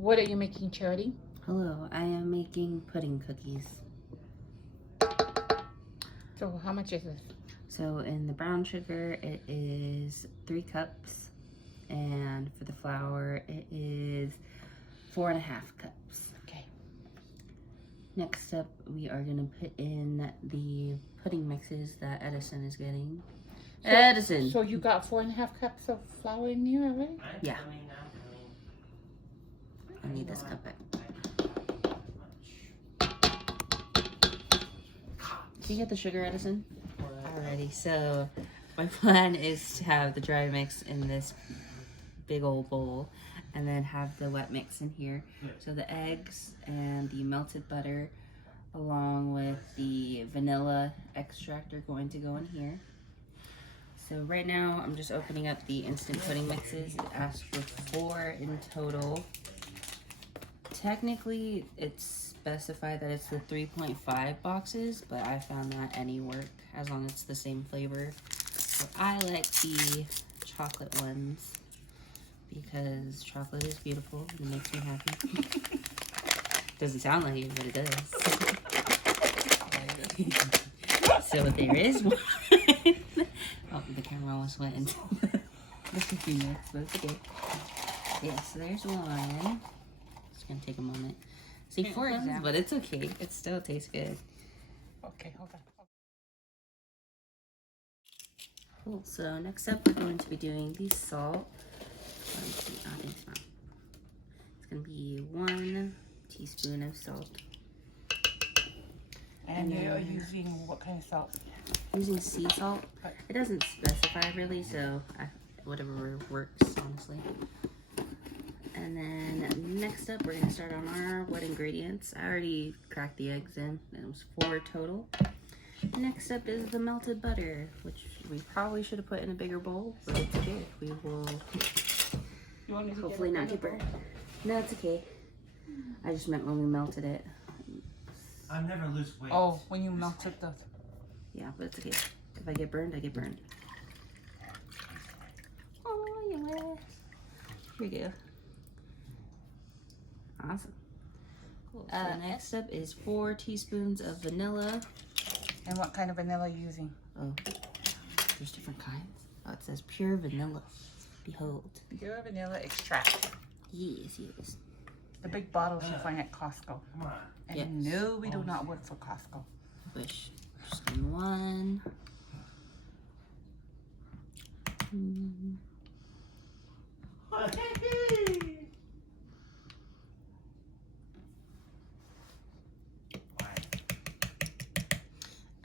What are you making, Charity? Hello, I am making pudding cookies. So how much is this? So in the brown sugar, it is 3 cups. And for the flour, it is 4.5 cups. Okay. Next up, we are gonna put in the pudding mixes that Edison is getting. Edison! So you got 4.5 cups of flour in here already? Yeah. I need this cup back. Can you get the sugar, Edison? Alrighty, so my plan is to have the dry mix in this big old bowl and then have the wet mix in here. So the eggs and the melted butter along with the vanilla extract are going to go in here. So right now I'm just opening up the instant pudding mixes. It asks for 4 in total. Technically it's specified that it's the 3.5 boxes, but I found that any work as long as it's the same flavor. So I like the chocolate ones because chocolate is beautiful and it makes me happy. Doesn't sound like it, but it does. So there is one. Oh, the camera almost went into the cookie mix, but it's okay. Yeah, so there's one. It's gonna take a moment. See, 4 examples, but it's okay. It still tastes good. Okay, hold on. Cool. So next up, we're going to be doing the salt. Let me see. Oh, thanks, Mom. It's gonna be 1 teaspoon of salt. And you're using what kind of salt? I'm using sea salt. It doesn't specify really, so whatever works, honestly. And then next up, we're gonna start on our wet ingredients. I already cracked the eggs in, and it was 4 total. Next up is the melted butter, which we probably should have put in a bigger bowl, but it's okay. We will hopefully not get burned. No, it's okay. I just meant when we melted it. I never lose weight. Oh, when you melted the... Yeah, but it's okay. If I get burned, I get burned. Oh, yeah. Here we go. Awesome. Cool. So next up is 4 teaspoons of vanilla. And what kind of vanilla are you using? Oh, there's different kinds. Oh, it says pure vanilla. Behold. Pure vanilla extract. Yes, yes. The big bottles you find at Costco. Come on. And Yes. no, we do not work for Costco. Push. Just in 1.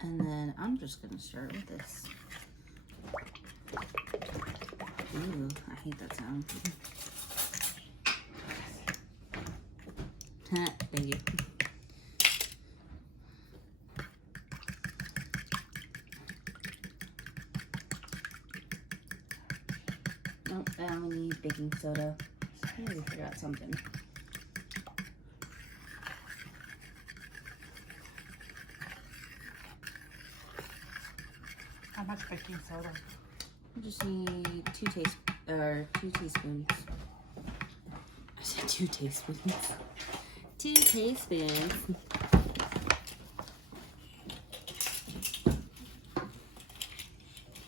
And then I'm just gonna start with this. Ooh, I hate that sound. Thank you. Nope, I only need baking soda. I really forgot something. How much baking soda? I just need 2 teaspoons. I said 2 teaspoons. 2 teaspoons.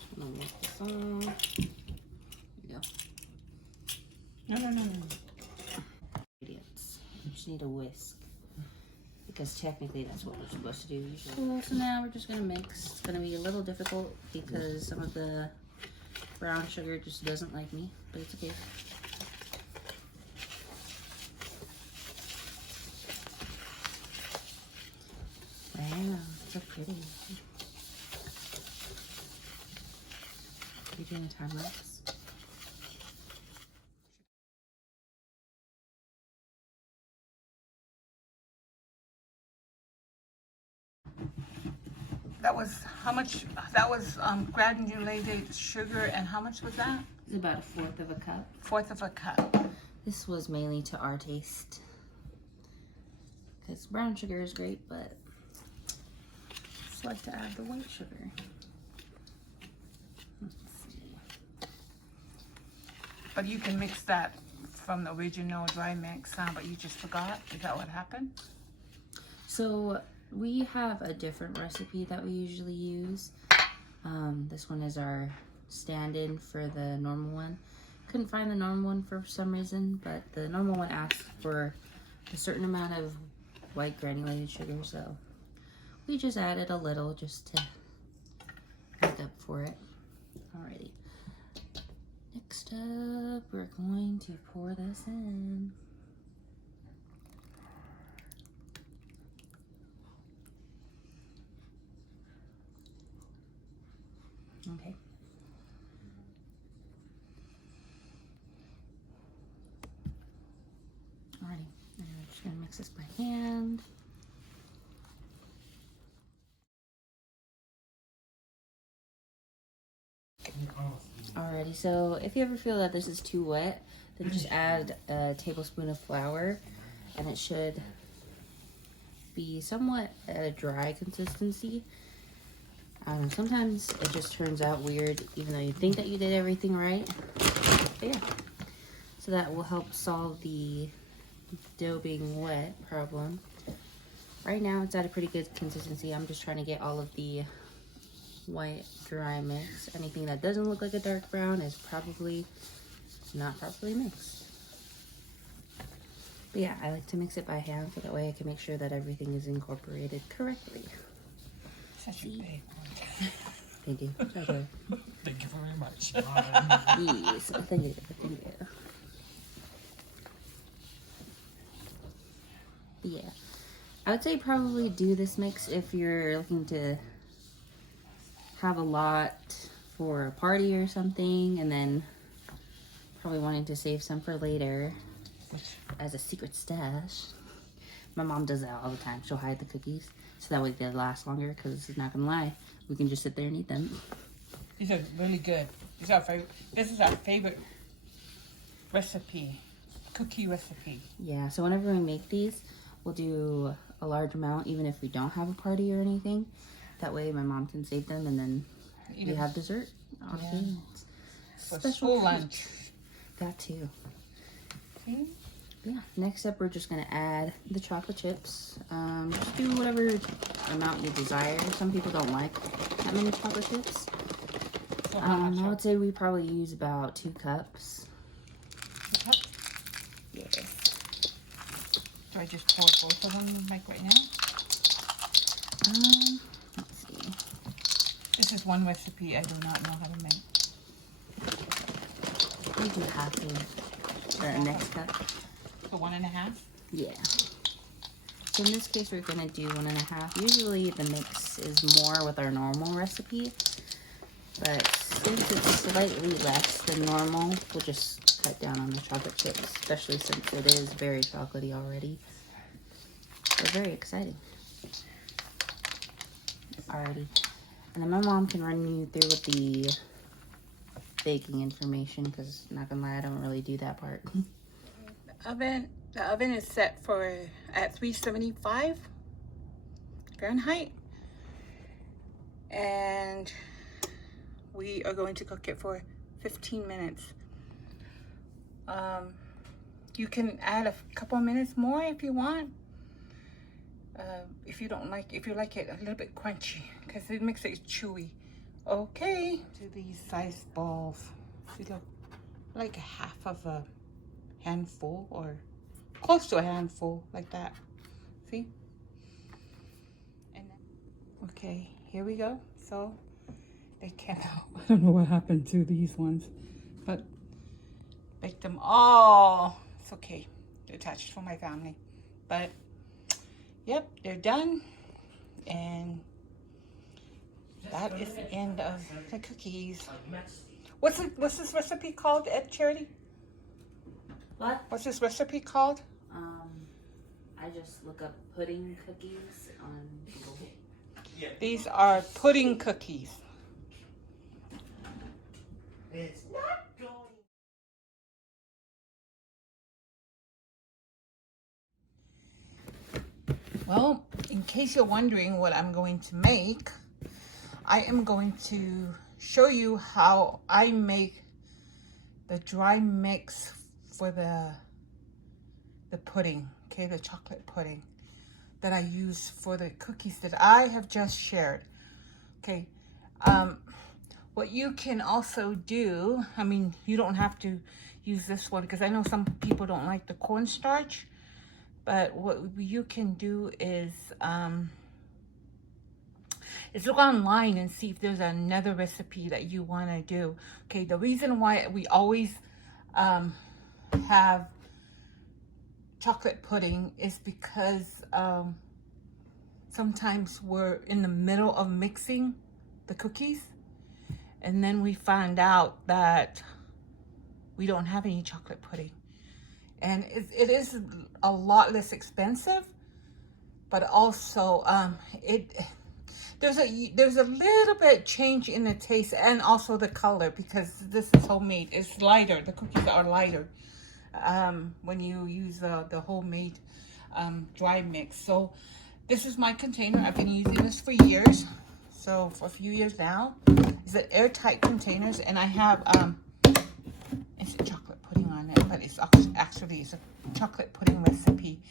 I'm gonna mix this all. There you go. No. Ingredients. We just need a whisk. Because technically that's what we're supposed to do usually. Cool, so now we're just gonna mix. It's gonna be a little difficult because some of the brown sugar just doesn't like me, but it's okay. Wow, so pretty. You're doing a time lapse? That was how much? That was granulated sugar, and how much was that? It's about 1/4 of a cup. 1/4 of a cup. This was mainly to our taste. Because brown sugar is great, but I just like to add the white sugar. Let's see. But you can mix that from the original dry mix, but you just forgot? Is that what happened? So we have a different recipe that we usually use. This one is our stand-in for the normal one. Couldn't find the normal one for some reason, but the normal one asks for a certain amount of white granulated sugar, so we just added a little just to make up for it. Alrighty. Next up, we're going to pour this in. Okay. Alrighty, and I'm just gonna mix this by hand. Alrighty, so if you ever feel that this is too wet, then just add a tablespoon of flour, and it should be somewhat at a dry consistency. Sometimes it just turns out weird, even though you think that you did everything right. But yeah, so that will help solve the dough being wet problem. Right now it's at a pretty good consistency. I'm just trying to get all of the white dry mix. Anything that doesn't look like a dark brown is probably not properly mixed. But yeah, I like to mix it by hand so that way I can make sure that everything is incorporated correctly. Such a big one. Thank you. Okay. Thank you very much. Yes, thank you. Thank you. Yeah, I would say probably do this mix if you're looking to have a lot for a party or something, and then probably wanting to save some for later as a secret stash. My mom does that all the time. She'll hide the cookies so that way they last longer, because not gonna lie, we can just sit there and eat them. These are really good. These are our favorite. This is our favorite recipe, cookie recipe. Yeah, so whenever we make these, we'll do a large amount, even if we don't have a party or anything. That way my mom can save them, and then we have dessert. Yeah. For Special school treat. lunch. That too. See? Yeah, next up we're just gonna add the chocolate chips. Just do whatever amount you desire. Some people don't like that many chocolate chips. So how much? I would say we probably use about 2 cups. Yep. Yeah. Do I just pour both of them like right now? Let's see. This is one recipe I do not know how to make. We do half of the next cup. So 1.5? Yeah. So in this case, we're gonna do 1.5. Usually the mix is more with our normal recipe, but since it's slightly less than normal, we'll just cut down on the chocolate chips, especially since it is very chocolatey already. So very exciting. Alrighty. And then my mom can run you through with the baking information, because not gonna lie, I don't really do that part. The oven is set for at 375 Fahrenheit, and we are going to cook it for 15 minutes. You can add a couple minutes more if you want. If you like it a little bit crunchy, because it makes it chewy. Okay, to these size balls. See, look, like half of a handful, or close to a handful, like that. See? And then, okay, here we go. So they came out. I don't know what happened to these ones, but bake them all. It's okay. They're attached for my family, but yep, they're done. And that is the end of the cookies. What's this recipe called, Ed Charity? What? What's this recipe called? I just look up pudding cookies on Google. These are pudding cookies. It's not going. Well, in case you're wondering what I'm going to make, I am going to show you how I make the dry mix for the pudding, okay, the chocolate pudding that I use for the cookies that I have just shared. Okay, what you can also do, I mean, you don't have to use this one because I know some people don't like the cornstarch, but what you can do is look online and see if there's another recipe that you want to do. Okay, the reason why we always have chocolate pudding is because sometimes we're in the middle of mixing the cookies and then we find out that we don't have any chocolate pudding, and it is a lot less expensive, but also there's a little bit change in the taste and also the color because this is homemade. It's lighter. The cookies are lighter when you use the homemade dry mix. So this is my container. I've been using this for years. So for a few years now. It's an airtight containers, and I have instant chocolate pudding on it, but it's actually it's a chocolate pudding recipe.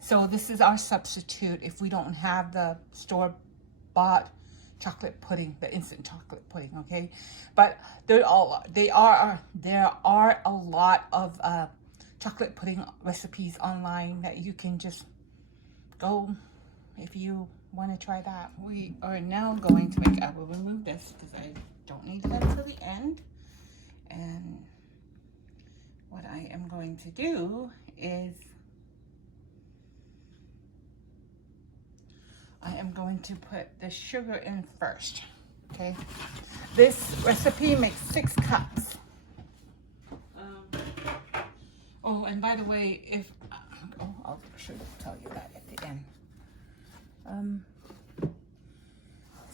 So this is our substitute if we don't have the store-bought chocolate pudding, the instant chocolate pudding, okay? But there are a lot of chocolate pudding recipes online that you can just go if you want to try that. We are now going to make, I will remove this because I don't need it until the end. And what I am going to do is I am going to put the sugar in first, okay? This recipe makes 6 cups. Oh, and by the way, if, I should tell you that at the end.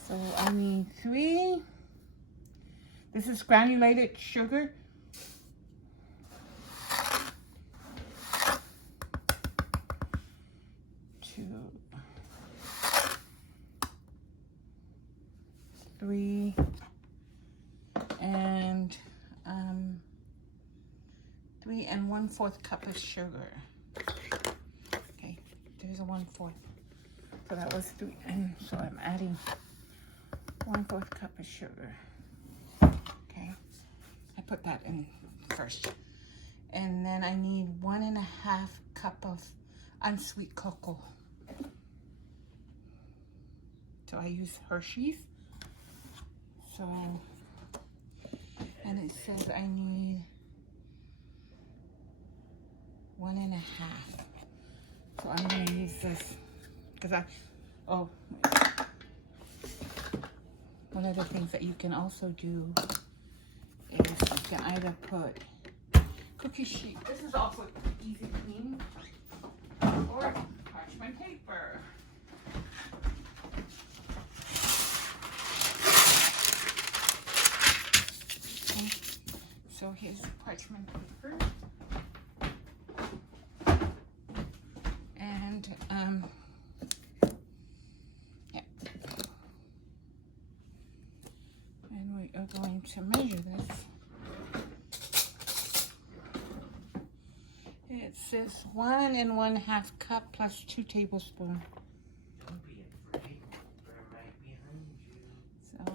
So I need 3. This is granulated sugar. 2, 3, and 3 1/4 cup of sugar. Okay, there's a 1/4. So that was 3, and so I'm adding 1/4 cup of sugar. Okay, I put that in first. And then I need 1 1/2 cup of unsweet cocoa. So I use Hershey's. So, and it says I need 1 1/2. So I'm going to use this because one of the things that you can also do is you can either put cookie sheet. This is also easy clean, or parchment paper. Okay. So here's the parchment paper. And yeah. And we are going to measure this. It says 1 1/2 cup plus 2 tablespoons. Don't be afraid. We're right behind you. So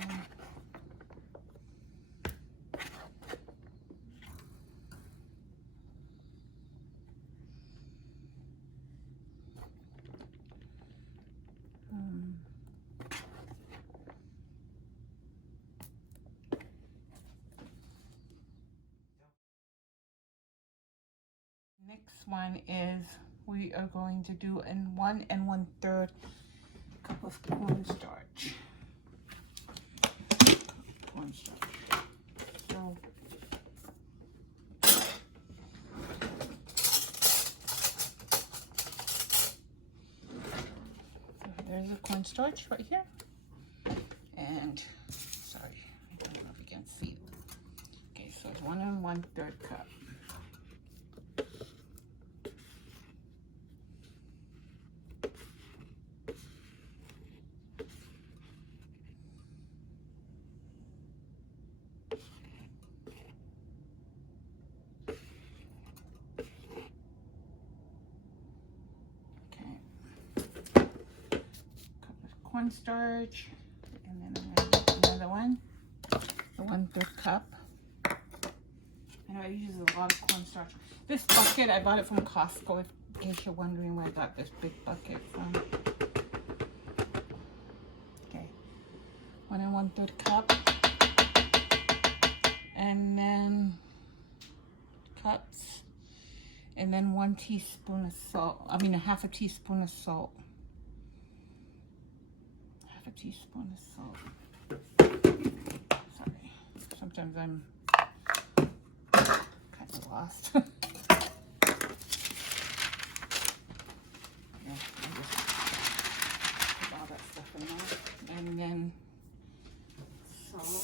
next one is we are going to do in 1 1/3 cup of cornstarch. Cornstarch. So there's a cornstarch right here. And sorry, I don't know if you can see it. Okay, so it's 1 1/3 cup. cornstarch, and then I'm gonna get another one, the 1/3 cup. I know I use a lot of cornstarch. This bucket, I bought it from Costco, in case you're wondering where I got this big bucket from. Okay, 1 1/3 cup. And then cups. And then 1 teaspoon of salt. I mean, a 1/2 teaspoon of salt. 1/2 teaspoon of salt. Sorry. Sometimes I'm kind of lost. Yeah, I just put all that stuff in there. And then salt.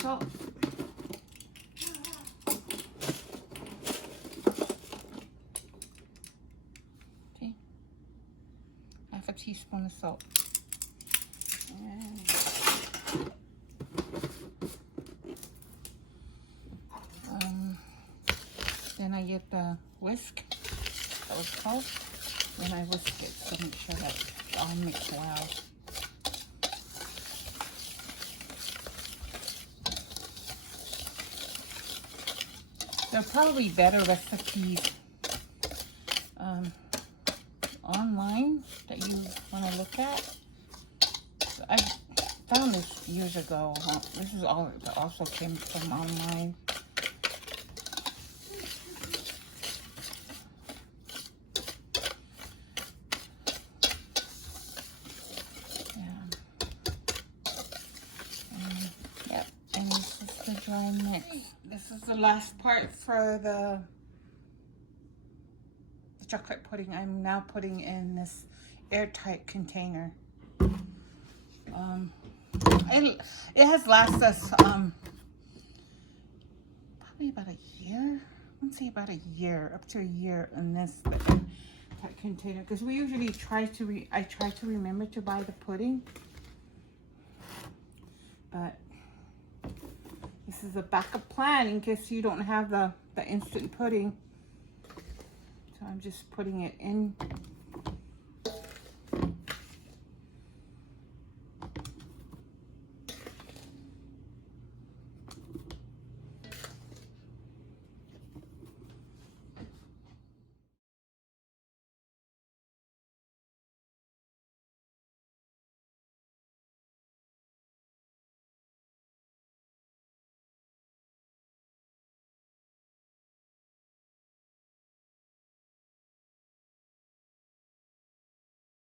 Salt. Okay. 1/2 teaspoon of salt. And then I get the whisk. That was called. Then I whisk it to make sure that it's all mixed well. There are probably better recipes online that you want to look at. I found this years ago. This is all that also came from online. Yep, and this is the dry mix. This is the last part for the chocolate pudding. I'm now putting in this airtight container. It has lasted us probably about a year. I would say about a year, up to a year in this type container, because we usually try to I try to remember to buy the pudding, but this is a backup plan in case you don't have the instant pudding. So I'm just putting it in